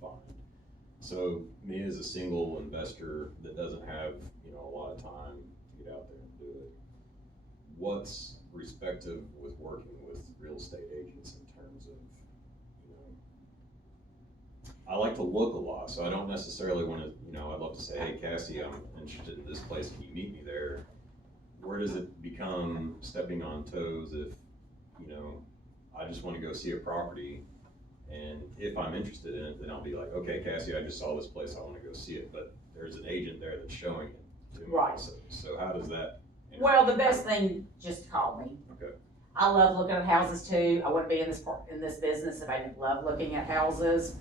find. So me as a single investor that doesn't have, a lot of time to get out there and do it, what's respective with working with real estate agents in terms of, I like to look a lot, so I don't necessarily want to, I'd love to say, hey, Cassie, I'm interested in this place, can you meet me there? Where does it become stepping on toes if, I just want to go see a property, and if I'm interested in it, then I'll be like, okay, Cassie, I just saw this place, I want to go see it, but there's an agent there that's showing it to me. Right. So how does that interact? Well, the best thing, just call me. Okay. I love looking at houses too. I wouldn't be in this business if I didn't love looking at houses.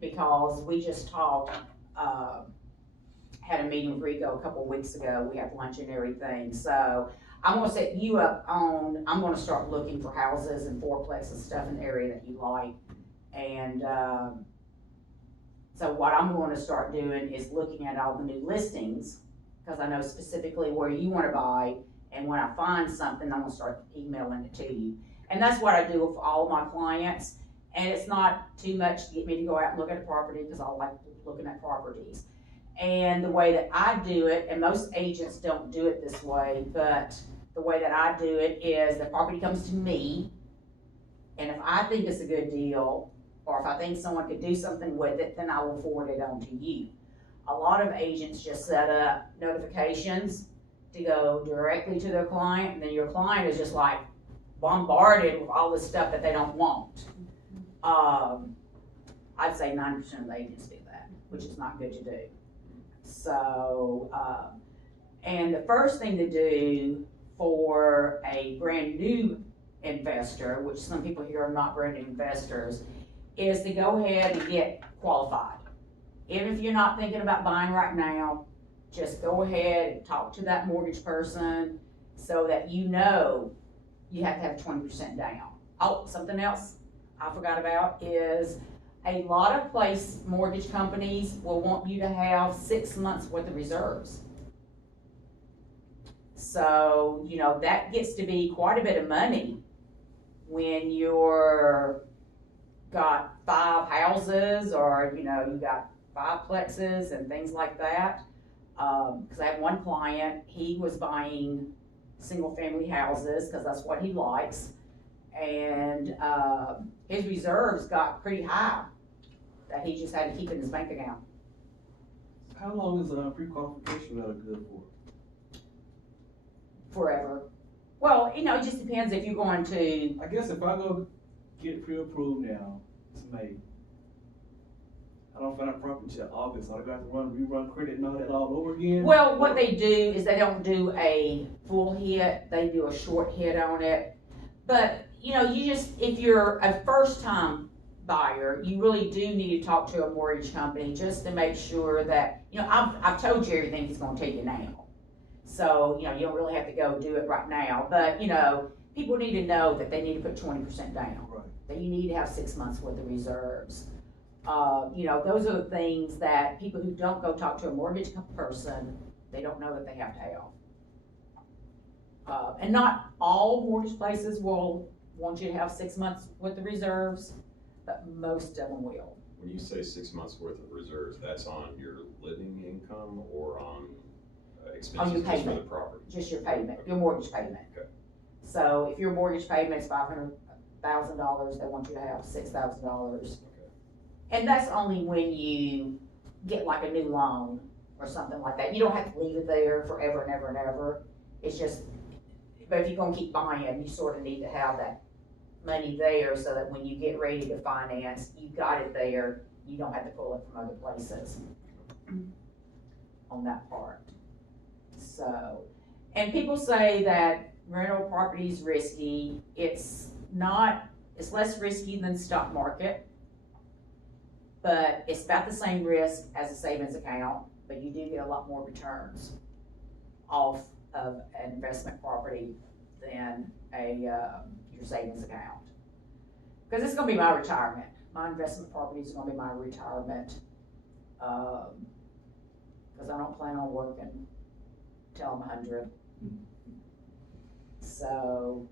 Because we just talked, had a meeting with Rico a couple weeks ago. We had lunch and everything. So I'm gonna set you up on, I'm gonna start looking for houses and fourplex and stuff in the area that you like. And, so what I'm gonna start doing is looking at all the new listings, because I know specifically where you wanna buy. And when I find something, I'm gonna start emailing it to you. And that's what I do with all my clients. And it's not too much to get me to go out and look at a property, because I like looking at properties. And the way that I do it, and most agents don't do it this way, but the way that I do it is the property comes to me, and if I think it's a good deal, or if I think someone could do something with it, then I will forward it on to you. A lot of agents just set up notifications to go directly to their client, and then your client is just like bombarded with all this stuff that they don't want. I'd say 90% of the agents do that, which is not good to do. So, and the first thing to do for a brand new investor, which some people here are not brand new investors, is to go ahead and get qualified. Even if you're not thinking about buying right now, just go ahead and talk to that mortgage person so that you know you have to have 20% down. Oh, something else I forgot about is a lot of mortgage companies will want you to have 6 months worth of reserves. So, that gets to be quite a bit of money when you're got 5 houses, or, you got 5 plexes and things like that. Because I have one client, he was buying single family houses because that's what he likes. And his reserves got pretty high that he just had to keep in his bank account. How long is a pre-qualification letter good for? Forever. Well, it just depends if you're going to. I guess if I go get pre-approved now, it's May. I don't find a property until August. I have to rerun credit and all that all over again. Well, what they do is they don't do a full hit. They do a short hit on it. But, if you're a first time buyer, you really do need to talk to a mortgage company just to make sure that, I've told you everything he's going to tell you now. So, you don't really have to go do it right now. But, people need to know that they need to put 20% down. Right. That you need to have 6 months worth of reserves. Those are the things that people who don't go talk to a mortgage person, they don't know that they have to have. And not all mortgage places will want you to have 6 months worth of reserves, but most of them will. When you say 6 months worth of reserves, that's on your living income or on expenses your just for the payment. property? Just your payment, your mortgage payment. Okay. So if your mortgage payment is $500,000, they want you to have $6,000. Okay. And that's only when you get like a new loan or something like that. You don't have to leave it there forever and ever and ever. It's just, but if you're gonna keep buying, you sort of need to have that money there so that when you get ready to finance, you got it there. You don't have to pull it from other places on that part. So, and people say that rental property is risky. It's not, it's less risky than stock market, but it's about the same risk as a savings account, but you do get a lot more returns off of an investment property than your savings account. Because it's going to be my retirement. My investment property is going to be my retirement. Because I don't plan on working till I'm 100. So.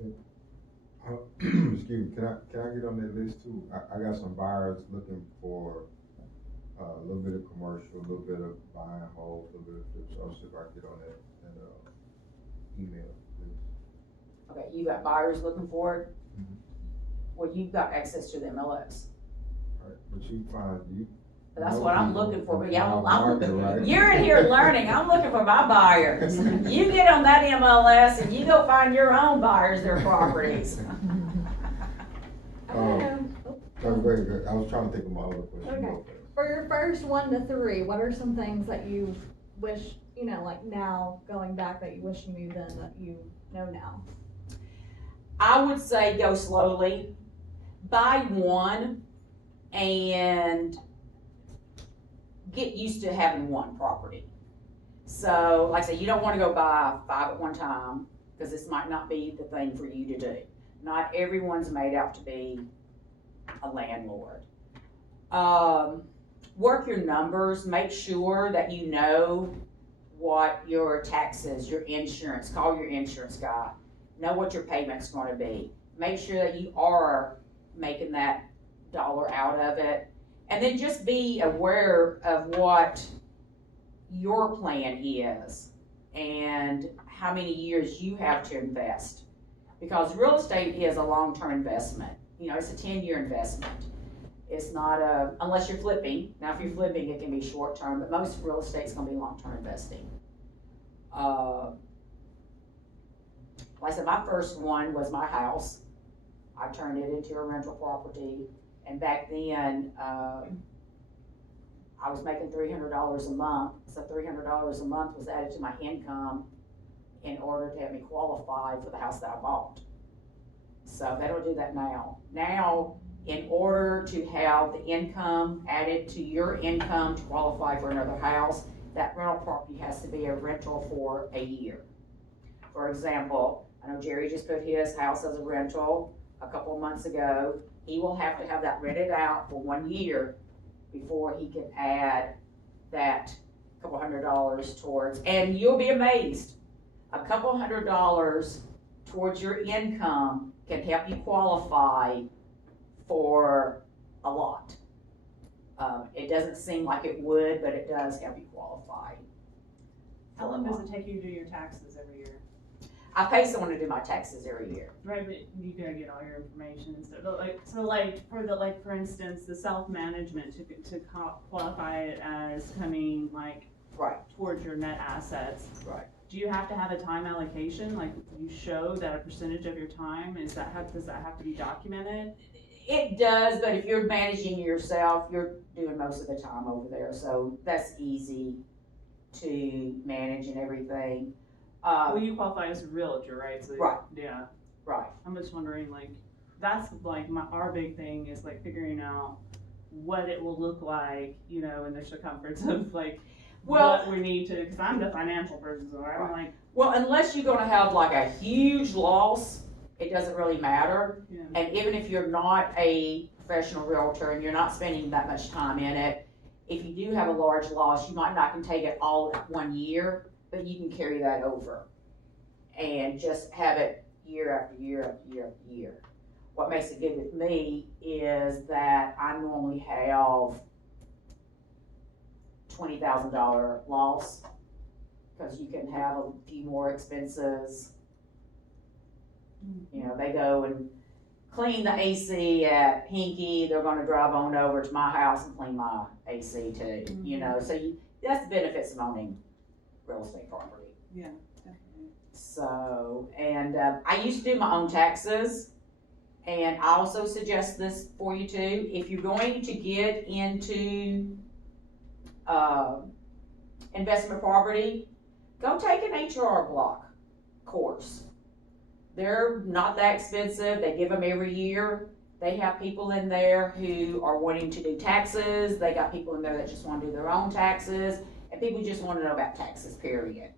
Okay. Mr. excuse me, can I get on that list too? I got some buyers looking for a little bit of commercial, a little bit of buying homes, a little bit of flips. I'll see if I can get on that email, please. Okay, you got buyers looking for it? Mhm. Well, you've got access to the MLS. All right, but you find, That's know what I'm people looking for, but in yeah, our market, right? you're in here learning, I'm looking for my buyers. You get on that MLS and you go find your own buyers, their properties. No, go ahead. I was trying to think of my other question. Okay. Okay. For your first 1 to 3, what are some things that you wish, like now, going back, that you wish you knew then that you know now? I would say go slowly, buy one, and get used to having one property. So, like I said, you don't want to go buy 5 at one time, because this might not be the thing for you to do. Not everyone's made out to be a landlord. Work your numbers, make sure that you know what your taxes, your insurance, call your insurance guy, know what your payment's gonna be. Make sure that you are making that dollar out of it. And then just be aware of what your plan is and how many years you have to invest. Because real estate is a long-term investment. It's a 10-year investment. It's not unless you're flipping. Now, if you're flipping, it can be short-term, but most real estate's gonna be long-term investing. Like I said, my first one was my house. I turned it into a rental property, and back then, I was making $300 a month, so $300 a month was added to my income in order to have me qualify for the house that I bought. So they don't do that now. Now, in order to have the income added to your income to qualify for another house, that rental property has to be a rental for a year. For example, I know Jerry just put his house as a rental a couple of months ago. He will have to have that rented out for 1 year before he can add that couple $100 towards, and you'll be amazed. A couple $100 towards your income can help you qualify for a lot. It doesn't seem like it would, but it does help you qualify. How long does it take you to do your taxes every year? I pay someone to do my taxes every year. Right, but you gotta get all your information and stuff. But for instance, the self-management to qualify it as coming Right. towards your net assets. Right. Do you have to have a time allocation? Like you show that a percentage of your time, does that have to be documented? It does, but if you're managing yourself, you're doing most of the time over there, so that's easy to manage and everything. Well, you qualify as a realtor, right? So Right. Yeah. Right. I'm just wondering, that's our big thing is figuring out what it will look like, in the circumference of what we need to, because I'm the financial person, so I'm Well, unless you're gonna have a huge loss, it doesn't really matter. yeah. And even if you're not a professional realtor and you're not spending that much time in it, if you do have a large loss, you might not can take it all at 1 year, but you can carry that over and just have it year after year after year after year. What makes it good with me is that I normally have $20,000 loss, because you can have a few more expenses. They go and clean the AC at Hinky, they're gonna drive on over to my house and clean my AC too, so that's the benefits of owning real estate property. Yeah, definitely. So, and I used to do my own taxes, and I also suggest this for you too. If you're going to get into investment property, go take an HR block course. They're not that expensive. They give them every year. They have people in there who are wanting to do taxes. They got people in there that just want to do their own taxes, and people just want to know about taxes, period.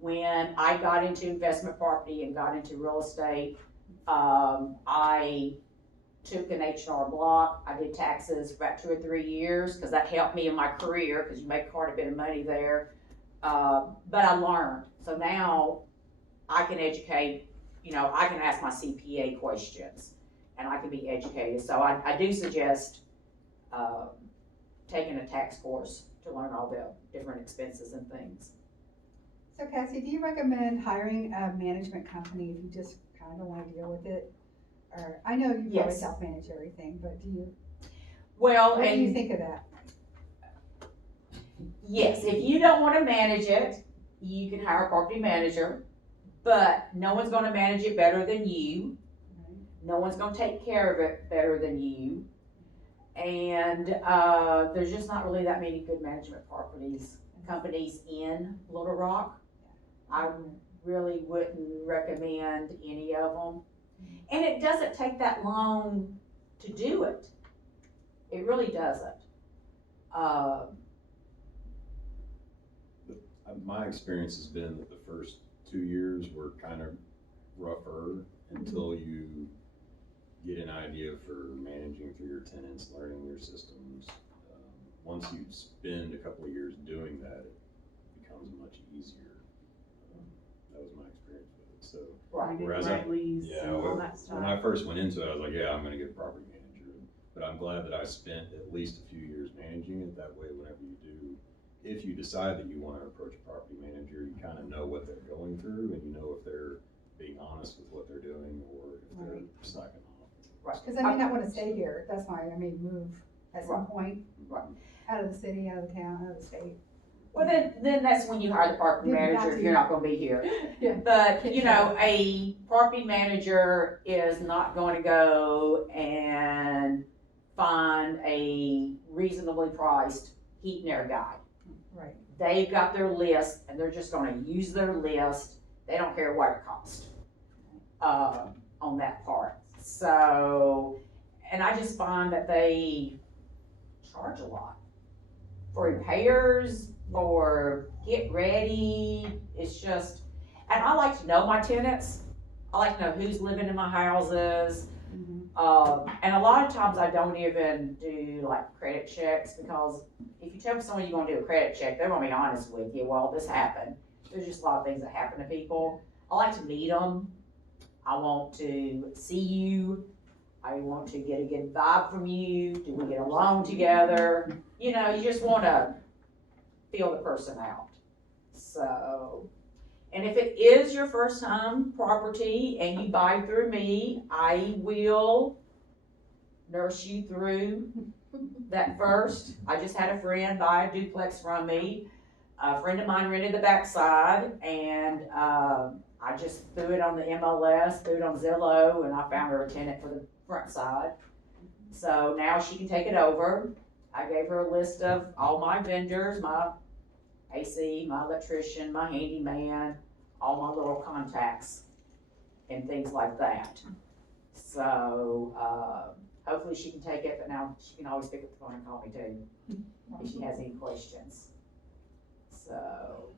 When I got into investment property and got into real estate, I took an HR block. I did taxes for about 2 or 3 years, because that helped me in my career, because you make quite a bit of money there. But I learned. So now I can educate, I can ask my CPA questions. and I can be educated. So I do suggest, taking a tax course to learn all the different expenses and things. So Cassie, do you recommend hiring a management company if you just kind of don't want to deal with it? Or, I know you probably Yes. self-manage everything, but Well, what do you and think of that? yes, if you don't wanna manage it, you can hire a property manager, but no one's gonna manage it better than you. No one's gonna take care of it better than you. And, there's just not really that many good management companies in Little Rock. I really wouldn't recommend any of them. And it doesn't take that long to do it. It really doesn't. My experience has been that the first 2 years were kind of rougher until you get an idea for managing through your tenants, learning your systems. Once you spend a couple of years doing that, it becomes much easier. That was my experience with it. So, Right. whereas Right lease yeah, and all that stuff. when I first went into it, I was like, yeah, I'm gonna get a property manager. But I'm glad that I spent at least a few years managing it. That way, whenever you do, if you decide that you wanna approach a property manager, you kinda know what they're going through and you know if they're being honest with what they're doing or if they're Right. slacking off. Because I may not want to stay here, that's why I may move at some point. Right. Out of the city, out of the town, out of the state. Well, then that's when you hire the property Then you manager got if you're to. not gonna be here. Yeah. But, you know, a property manager is not going to go and find a reasonably priced heat and air guy. Right. They've got their list and they're just gonna use their list. They don't care what it costs, on that part. So, and I just find that they charge a lot for repairs, for get ready. It's just, and I like to know my tenants. I like to know who's living in my houses. And a lot of times I don't even do like credit checks because if you tell someone you're gonna do a credit check, they're gonna be honest with you. Well, this happened. There's just a lot of things that happen to people. I like to meet them. I want to see you. I want to get a good vibe from you. Do we get along together? You know, you just want to feel the person out. So, and if it is your first time property and you buy through me, I will nurse you through that first. I just had a friend buy a duplex from me. A friend of mine rented the backside and, I just threw it on the MLS, threw it on Zillow, and I found her a tenant for the front side. So now she can take it over. I gave her a list of all my vendors, my AC, my electrician, my handyman, all my little contacts and things like that. So, hopefully she can take it, but now she can always pick up the phone and call me too, if she has any questions. So.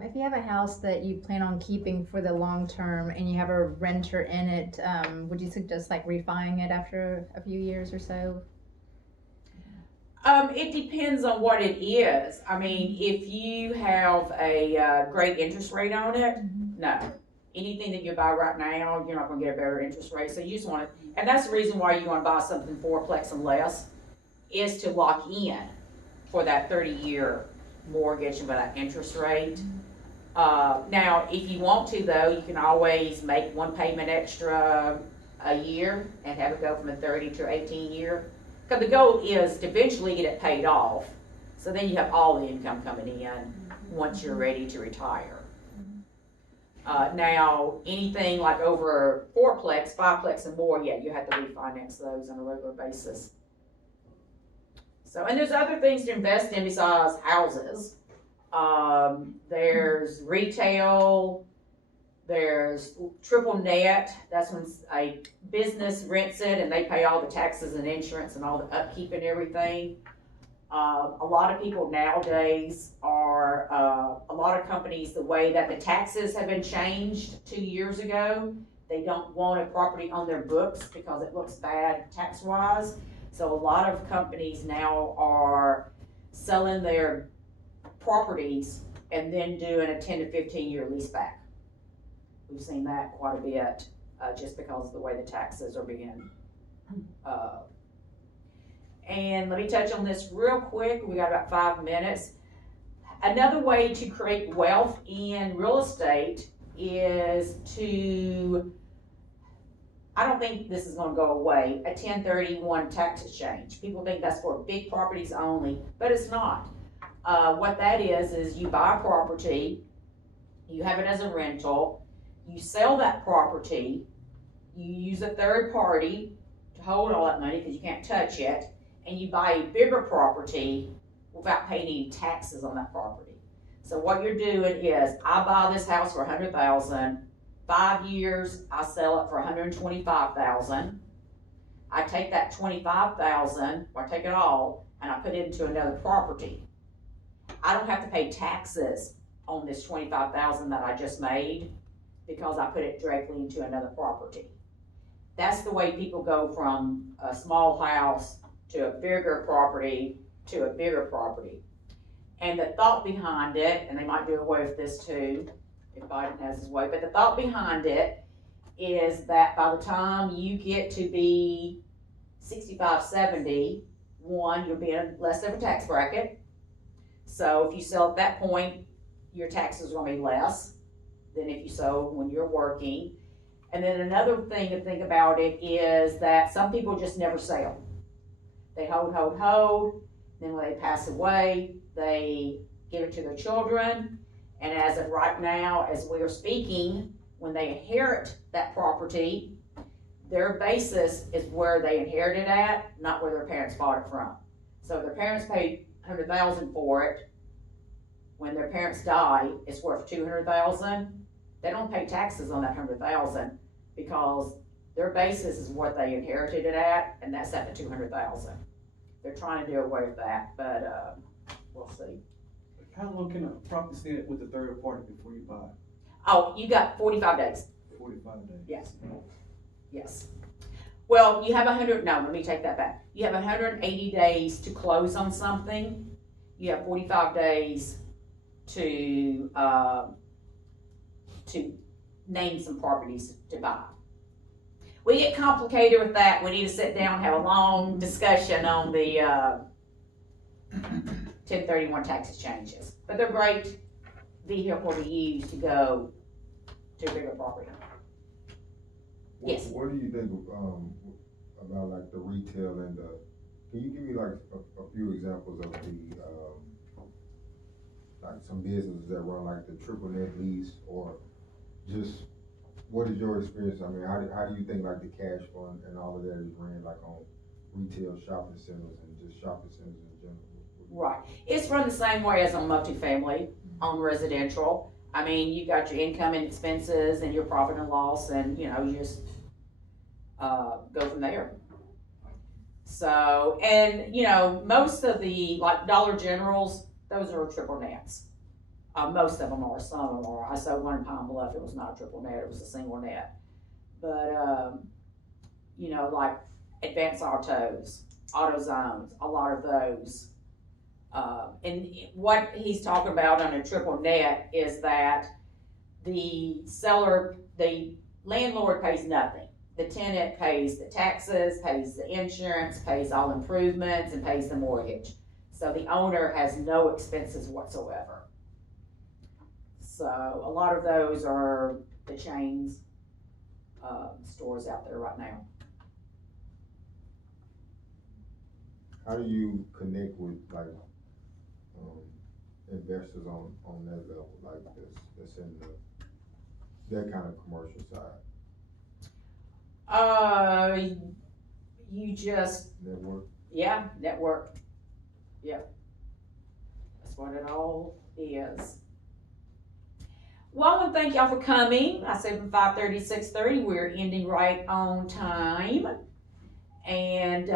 If you have a house that you plan on keeping for the long term and you have a renter in it, would you suggest like refining it after a few years or so? It depends on what it is. I mean, if you have a great interest rate on it, no. Anything that you buy right now, you're not gonna get a better interest rate, so you just want to, and that's the reason why you wanna buy something fourplex and less, is to lock in for that 30-year mortgage and for that interest rate. Now, if you want to though, you can always make one payment extra a year and have it go from a 30 to 18 year. Because the goal is to eventually get it paid off, so then you have all the income coming in once you're ready to retire. Now, anything like over fourplex, fiveplex and more, yeah, you have to refinance those on a regular basis. So, and there's other things to invest in besides houses. There's retail, there's triple net, that's when a business rents it and they pay all the taxes and insurance and all the upkeep and everything. A lot of people nowadays are, a lot of companies, the way that the taxes have been changed 2 years ago, they don't want a property on their books because it looks bad tax-wise. So a lot of companies now are selling their properties and then doing a 10 to 15 year lease back. We've seen that quite a bit. just because of the way the taxes are being, and let me touch on this real quick, we got about 5 minutes. Another way to create wealth in real estate is to, I don't think this is gonna go away, a 1031 tax exchange. People think that's for big properties only, but it's not. What that is you buy a property, you have it as a rental, you sell that property, you use a third party to hold all that money because you can't touch it, and you buy a bigger property without paying any taxes on that property. So what you're doing is, I buy this house for $100,000, 5 years, I sell it for $125,000. I take that $25,000, or I take it all, and I put it into another property. I don't have to pay taxes on this $25,000 that I just made because I put it directly into another property. That's the way people go from a small house to a bigger property to a bigger property. And the thought behind it, and they might do away with this too, if Biden has his way, but the thought behind it is that by the time you get to be 65, 70, one, you'll be in less of a tax bracket. So if you sell at that point, your taxes are gonna be less than if you sold when you're working. And then another thing to think about it is that some people just never sell. They hold, then when they pass away, they give it to their children. And as of right now, as we are speaking, when they inherit that property, their basis is where they inherited at, not where their parents bought it from. So their parents paid $100,000 for it. When their parents die, it's worth $200,000. They don't pay taxes on that $100,000 because their basis is what they inherited it at, and that's at the $200,000. They're trying to do away with that, but we'll see. How long can a property sit with the third party before you buy it? Oh, you got 45 days. 45 days. Yes. Yes. Well, you have let me take that back. You have 180 days to close on something. You have 45 days to name some properties to buy. We get complicated with that. We need to sit down and have a long discussion on the 1031 tax exchanges. But they're great vehicle to use to go to a bigger property. Yes. What do you think about like the retail and can you give me like a few examples of the, like some businesses that run like the triple net lease, or just, what is your experience? I mean, how do you think like the cash fund and all of that is ran like on retail shopping centers and just shopping centers in general? Right. It's run the same way as on multifamily, on residential. I mean, you got your income and expenses and your profit and loss, and you just go from there. So, and most of the like Dollar Generals, those are triple nets. Most of them are, some of them are. I saw one in Pine Bluff, it was not a triple net, it was a single net. But, like Advanced Autos, AutoZones, a lot of those. And what he's talking about on a triple net is that the landlord pays nothing. The tenant pays the taxes, pays the insurance, pays all improvements, and pays the mortgage. So the owner has no expenses whatsoever. So a lot of those are the chains, stores out there right now. How do you connect with like investors on that level, like that's in that kind of commercial side? You just Network? Yeah, network. Yeah. That's what it all is. Well, I want to thank y'all for coming. I said from 5:30 to 6:30. We're ending right on time. And